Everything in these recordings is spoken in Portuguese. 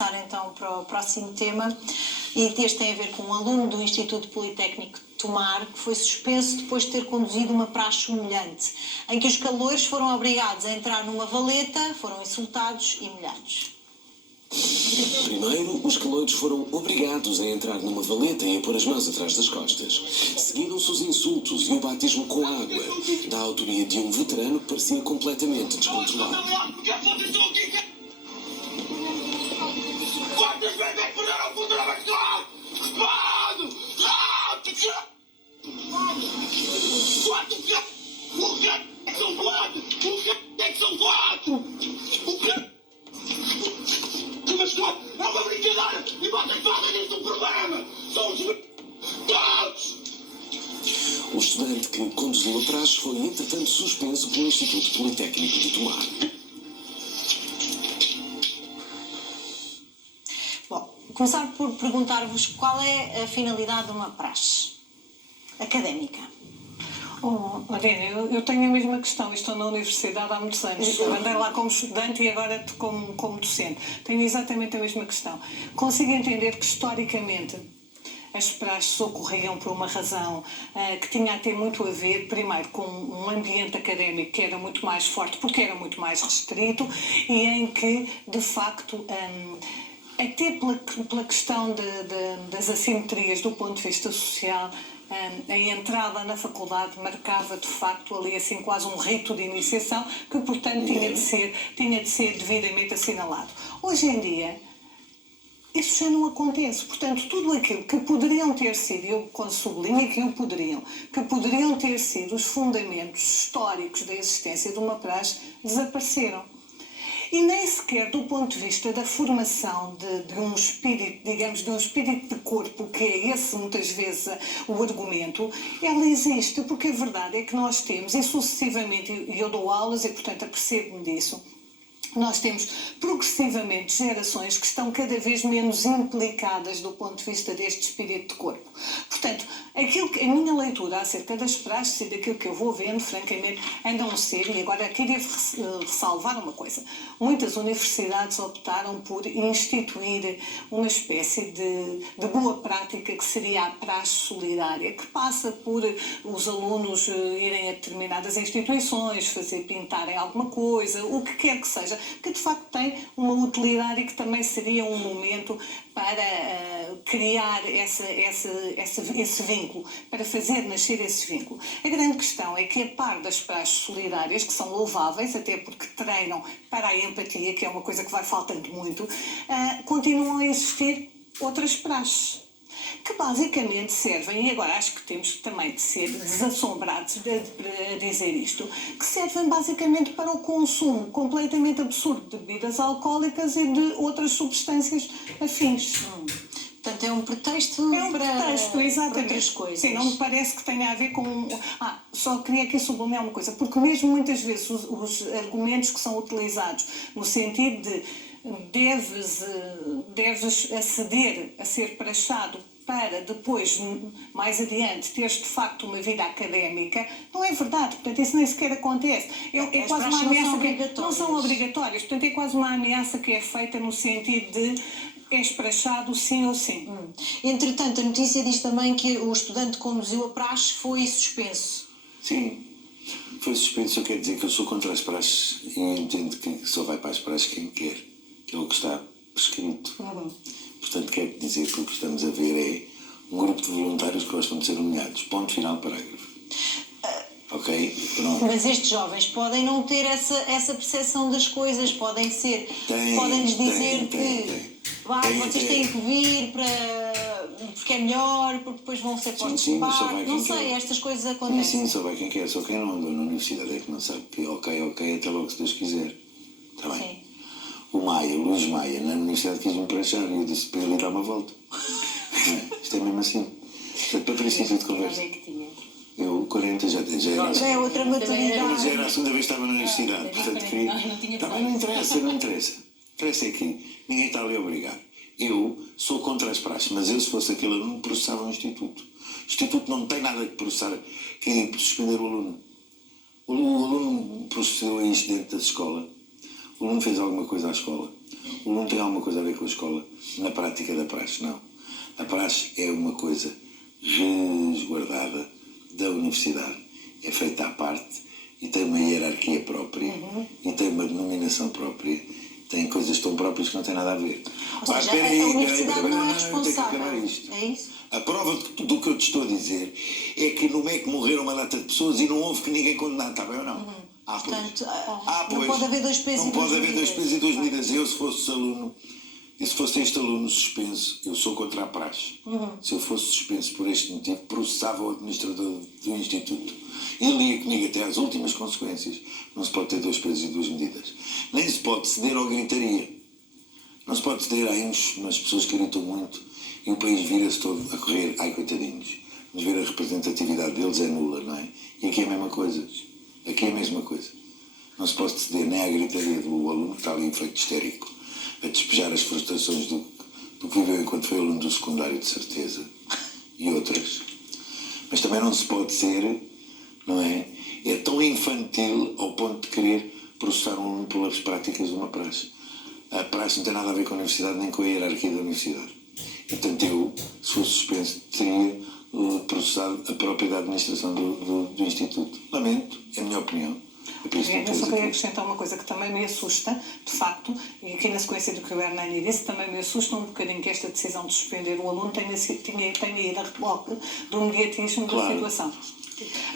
Então para o próximo tema, e este tem a ver com um aluno do Instituto Politécnico de Tomar, que foi suspenso depois de ter conduzido uma praxe humilhante, em que os caloiros foram obrigados a entrar numa valeta, foram insultados e humilhados. Primeiro, os caloiros foram obrigados a entrar numa valeta e a pôr as mãos atrás das costas. Seguiram-se os insultos e o batismo com água, da autoria de um veterano que parecia completamente descontrolado. Quantas vezes é que perderam o futuro abençoado? Responde! Quanto que... O que é que são quatro? O que é que são quatro? O que Mas é uma brincadeira! E vocês fazem disso um problema! São os... todos! O estudante que conduziu a praxe foi, entretanto, suspenso pelo Instituto Politécnico de Tomar. Começar por perguntar-vos qual é a finalidade de uma praxe académica. Marina, eu tenho a mesma questão. Estou na universidade há muitos anos. Andei lá como estudante e agora como docente. Tenho exatamente a mesma questão. Consigo entender que, historicamente, as praxes ocorriam por uma razão que tinha a ter muito a ver, primeiro, com um ambiente académico que era muito mais forte, porque era muito mais restrito, e em que, de facto... até pela questão das assimetrias do ponto de vista social, a entrada na faculdade marcava de facto ali assim quase um rito de iniciação que, portanto, tinha de ser devidamente assinalado. Hoje em dia, isso já não acontece. Portanto, tudo aquilo que poderiam ter sido, eu sublinho que poderiam ter sido os fundamentos históricos da existência de uma praxe, desapareceram. E nem sequer do ponto de vista da formação de um espírito, digamos, de um espírito de corpo, que é esse muitas vezes o argumento, ela existe, porque a verdade é que nós temos, e sucessivamente, e eu dou aulas e portanto apercebo-me disso, nós temos progressivamente gerações que estão cada vez menos implicadas do ponto de vista deste espírito de corpo. Portanto, a minha leitura acerca das praxes e daquilo que eu vou vendo, francamente, andam a ser, e agora aqui devo ressalvar uma coisa, muitas universidades optaram por instituir uma espécie de boa prática que seria a praxe solidária, que passa por os alunos irem a determinadas instituições, pintarem alguma coisa, o que quer que seja, que de facto tem uma utilidade e que também seria um momento para criar esse vínculo, para fazer nascer esse vínculo. A grande questão é que, a par das praxes solidárias, que são louváveis, até porque treinam para a empatia, que é uma coisa que vai faltando muito, continuam a existir outras praxes, que basicamente servem, e agora acho que temos também de ser desassombrados a dizer isto, que servem basicamente para o consumo completamente absurdo de bebidas alcoólicas e de outras substâncias afins. Portanto, é um pretexto para outras coisas. Sim, não me parece que tenha a ver com... só queria aqui sublinhar uma coisa, porque mesmo muitas vezes os argumentos que são utilizados no sentido de deves aceder a ser praxado para depois, mais adiante, teres de facto uma vida académica, não é verdade. Portanto, isso nem sequer acontece. É quase uma ameaça não são obrigatórias. Portanto, é quase uma ameaça que é feita no sentido de és praxado sim ou sim. Entretanto, a notícia diz também que o estudante que conduziu a praxe foi suspenso. Sim, foi suspenso. Eu quero dizer que eu sou contra as praxes e entendo que só vai para as praxes quem quer, que é o que está escrito. Portanto, quero dizer que o que estamos a ver é um grupo de voluntários que gostam de ser humilhados. Ponto final, parágrafo. Ok? Pronto. Mas estes jovens podem não ter essa percepção das coisas, podem-lhes dizer que vocês têm que vir porque é melhor, porque depois vão ser postos de parte. Não sei, estas coisas acontecem. Sim, só vai quem quer, só quem não andou na universidade é que não sabe que ok, até logo se Deus quiser. Está bem? Sim. O Luís Maia, na universidade quis-me praxar e eu disse para ele dar uma volta. Isto é mesmo assim. Portanto, para princípio de conversa. Eu, 40, já era outra maturidade. Já era a segunda vez que estava na universidade. Portanto, também não interessa. Interessa é que ninguém está ali a obrigar. Eu sou contra as praxes, mas eu, se fosse aquele aluno, processava o Instituto. O Instituto não tem nada que processar, que suspender o aluno. O aluno processou isto dentro da escola. O aluno fez alguma coisa à escola. O aluno tem alguma coisa a ver com a escola na prática da praxe, não. A praxe é uma coisa resguardada da universidade. É feita à parte e tem uma hierarquia própria e tem uma denominação própria. Tem coisas tão próprias que não têm nada a ver. Ou seja, a universidade não é responsável. É isso? A prova do que eu te estou a dizer é que no MEC morreram uma data de pessoas e não houve que ninguém condenado, está bem ou não? Portanto, não pode haver dois pesos e duas medidas. Não pode haver dois pesos e duas medidas. Eu, se fosse aluno, e se fosse este aluno suspenso, eu sou contra a praxe. Se eu fosse suspenso por este motivo, processava o administrador do Instituto. Ele ia comigo até às últimas consequências. Não se pode ter dois pesos e duas medidas. Nem se pode ceder ao gritaria. Não se pode ceder a índios, nas pessoas que gritam muito, e o país vira-se todo a correr, ai coitadinhos. Mas ver a representatividade deles é nula, não é? E aqui é a mesma coisa. Aqui é a mesma coisa. Não se pode ceder nem à gritaria do aluno que está ali em feito histérico, a despejar as frustrações do que viveu enquanto foi aluno do secundário, de certeza, e outras. Mas também não se pode ser, não é? É tão infantil ao ponto de querer processar um aluno pelas práticas de uma praxe. A praxe não tem nada a ver com a universidade nem com a hierarquia da universidade. Portanto, eu, se fosse suspenso, teria processado a própria da administração do Instituto. Lamento, é a minha opinião. Eu só queria acrescentar uma coisa que também me assusta, de facto, e aqui na sequência do que o Hernani disse, também me assusta um bocadinho que esta decisão de suspender o aluno tenha ido a reboque do mediatismo da situação.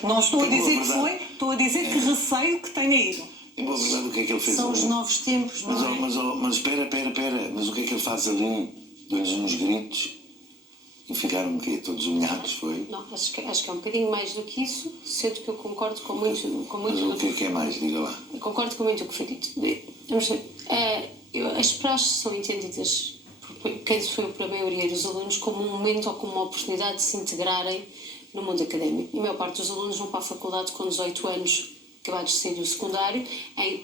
Não estou a dizer que foi, estou a dizer que receio que tenha ido. Em boa verdade, o que é que ele fez São ali? os novos tempos, não é? Mas espera, mas o que é que ele faz ali? Deu-lhes uns gritos e ficaram todos humilhados, foi? Não, acho que é um bocadinho mais do que isso, sendo que eu concordo com muito Mas o que é mais? Diga lá. Eu concordo com muito o que foi dito. Vamos ver, as praxes são entendidas por quem foi para a maioria dos alunos como um momento ou como uma oportunidade de se integrarem no mundo académico. E a maior parte dos alunos vão para a faculdade com 18 anos, acabados de sair do secundário,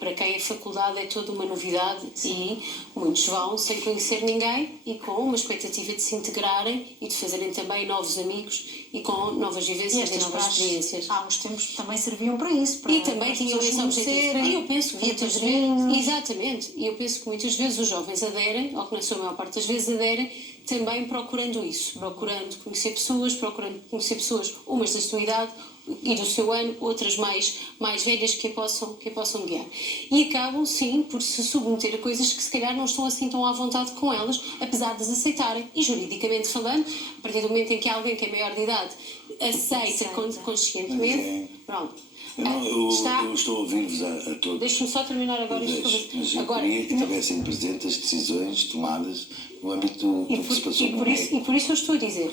para quem a faculdade é toda uma novidade. Sim. E muitos vão sem conhecer ninguém e com uma expectativa de se integrarem e de fazerem também novos amigos e com novas vivências e novas experiências. Há uns tempos também serviam para isso. E também tinham esse objetivo. E eu penso que muitas vezes, exatamente, e eu penso que muitas vezes os jovens aderem, ou que na sua maior parte das vezes aderem, também procurando isso, procurando conhecer pessoas, umas da sua idade e do seu ano, outras mais velhas que a possam guiar. E acabam, sim, por se submeter a coisas que se calhar não estão assim tão à vontade com elas, apesar de as aceitarem. E juridicamente falando, a partir do momento em que alguém que é maior de idade aceita conscientemente, pronto. Eu estou a ouvir-vos a todos. Deixe-me só terminar agora isto. Mas eu queria que tivessem presentes as decisões tomadas no âmbito do que se passou no MEC. E por isso eu estou a dizer,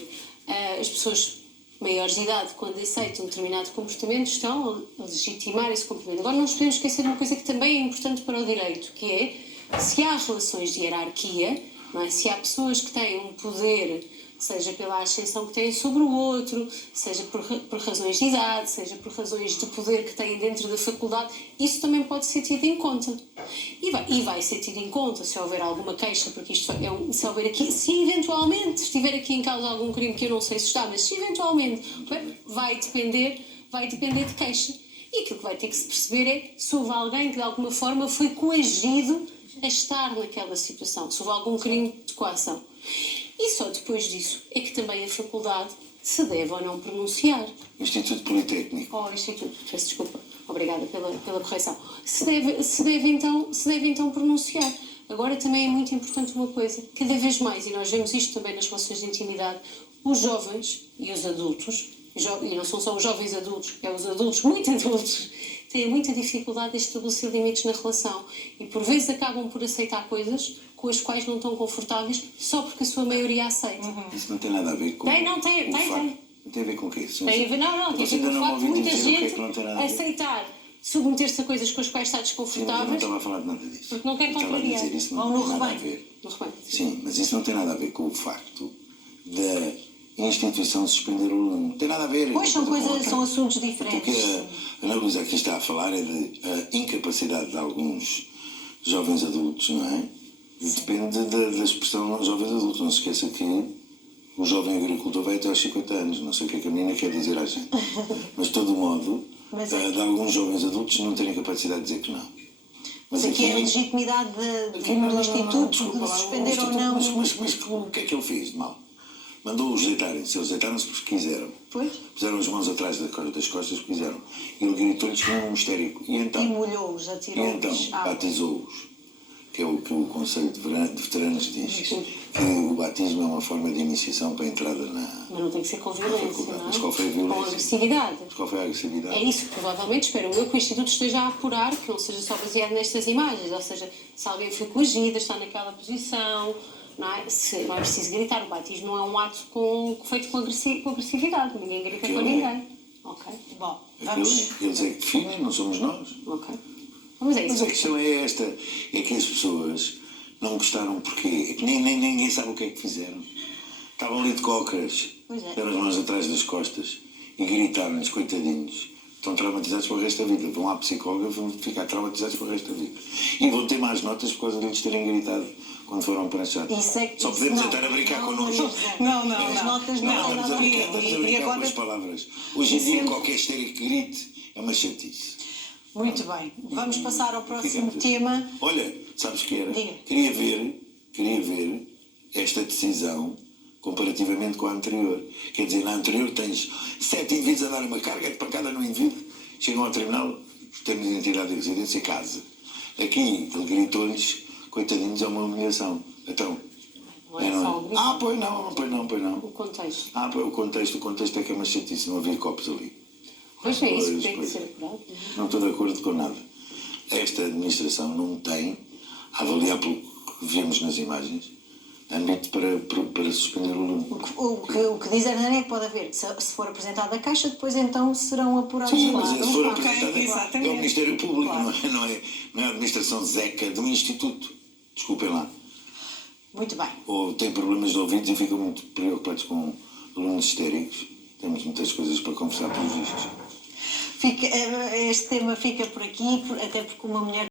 as pessoas maiores de idade, quando aceitam um determinado comportamento, estão a legitimar esse comportamento. Agora não nos podemos esquecer de uma coisa que também é importante para o direito, que é, se há relações de hierarquia, não é? Se há pessoas que têm um poder, seja pela ascensão que têm sobre o outro, seja por razões de idade, seja por razões de poder que têm dentro da faculdade, isso também pode ser tido em conta. E vai ser tido em conta se houver alguma queixa, porque isto se eventualmente estiver aqui em causa algum crime que eu não sei se está, mas se eventualmente vai depender de queixa. E aquilo que vai ter que se perceber é se houve alguém que de alguma forma foi coagido a estar naquela situação, se houve algum crime de coação. E só depois disso é que também a faculdade se deve ou não pronunciar. Instituto Politécnico. Instituto, peço desculpa, obrigada pela correção. Se deve então pronunciar. Agora também é muito importante uma coisa, cada vez mais, e nós vemos isto também nas relações de intimidade, os jovens e os adultos, e não são só os jovens adultos, é os adultos, muito adultos, têm muita dificuldade em estabelecer limites na relação e por vezes acabam por aceitar coisas com as quais não estão confortáveis só porque a sua maioria aceita. Isso não tem nada a ver com Tem. Não tem a ver com o quê? Tem a ver com o facto de muita gente aceitar submeter-se a coisas com as quais está desconfortável. Não estava a falar de nada disso. Porque não quer contrariar. Ou no rebanho. Sim, mas isso não tem nada a ver com o facto da instituição suspender o aluno. Não tem nada a ver. Pois são assuntos diferentes. O que a Ana Luísa aqui está a falar é de incapacidade de alguns jovens adultos, não é? Depende da expressão jovens adultos. Não se esqueça que o jovem agricultor vai até aos 50 anos. Não sei o que a menina quer dizer à gente. Mas, de todo modo, de alguns jovens adultos não terem capacidade de dizer que não. Mas Mas aqui é a legitimidade do Instituto de suspender ou não. Mas o que é que ele fez de mal? Mandou-os deitarem-se. Eles deitaram-se porque quiseram. Pois. Puseram as mãos atrás das costas porque quiseram. E ele gritou-lhes que era um histérico. E então? E molhou-os, atirou-os água. Batizou-os. Que é o que o Conselho de Veteranos diz. Que o batismo é uma forma de iniciação para a entrada na... Mas não tem que ser com violência, faculdade. não é? Mas qual foi a violência? Com agressividade. Mas qual foi a agressividade? É isso que provavelmente espero eu que o Instituto esteja a apurar, que não seja só baseado nestas imagens, ou seja, se alguém foi coagido, está naquela posição, não é? Se não é preciso gritar, o batismo não é um ato feito com agressividade, ninguém grita com ninguém. Ok. Bom, Aquilo vamos. eles é que definem, não somos nós. Ok. Mas é Mas isso. a questão é esta, é que as pessoas não gostaram porquê. É que ninguém sabe o que é que fizeram. Estavam ali de cócoras, Pois é. deram as mãos atrás das costas e gritaram-lhes, coitadinhos. Estão traumatizados para o resto da vida. Vão à psicóloga, vão ficar traumatizados para o resto da vida. E vão ter más notas por causa de lhes terem gritado quando foram pranchados. Isso é que- Só isso podemos não, estar a brincar não, connosco. não, Não. As notas não, Não, têm estamos nada a a brincar, ver. estamos a E brincar com agora- as palavras. Hoje em dia, sempre- qualquer histérico que grite é uma chatice. Muito bem, vamos passar ao próximo Ficamos. tema. Olha, sabes o que era? Diga. Queria ver esta decisão comparativamente com a anterior. Quer dizer, na anterior tens 7 indivíduos a dar uma carga de pancada no indivíduo, chegam ao tribunal, temos identidade de residência e casa. Aqui, ele gritou-lhes, coitadinhos, é uma humilhação. Então, Não é só o grito. pois não. O contexto. O contexto é que é uma chatice, não havia copos ali. Pois é, isso que Pois, tem que pois. ser apurado. Não estou de acordo com nada. Esta administração não tem, a avaliar pelo que vemos nas imagens, âmbito para suspender o aluno. O que diz a Hernani é que pode haver, se for apresentada a caixa, depois então serão apurados Sim, lá. mas se for ok, apresentada, é exatamente. o Ministério Público, Claro. não é a administração zeca de um instituto. Desculpem lá. Muito bem. Ou tem problemas de ouvidos e ficam muito preocupados com alunos histéricos. Temos muitas coisas para conversar pelos vistos. Este tema fica por aqui, até porque uma mulher